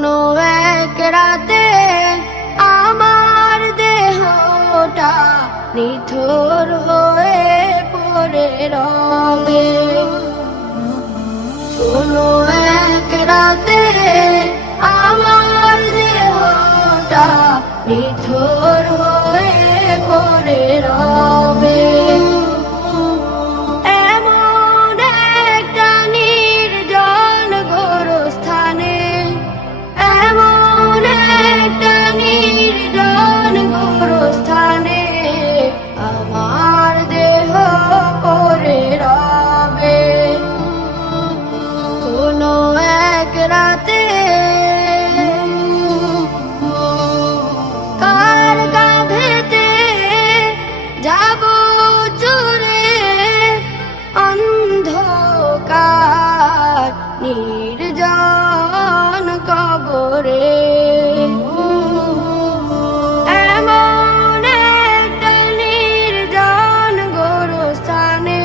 কোনো এক রাতে আমার দেহটা নিথর হয়ে পড়ে রবে। কোনো এক রাতে আমার দেহটা নিথর হয়ে পড়ে রবে। এমন একটা নির্জন গোরস্থানে, এমন একটা নির্জন গোরস্থানে আমার দেহ পড়ে রবে। কোনো এক রাতে কার কাঁধেতে যাব চুরে অন্ধকার নির্জন কবরে। এমন একটা নির্জন গোরস্থানে,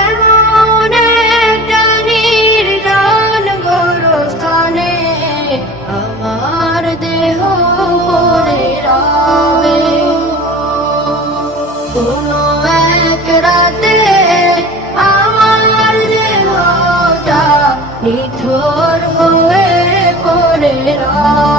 এমন একটা নির্জন গোরস্থানে আমার দেহ পড়ে রবে। কোনো এক রাতে আমার দেহটা নিথর হয়ে পড়ে রবে।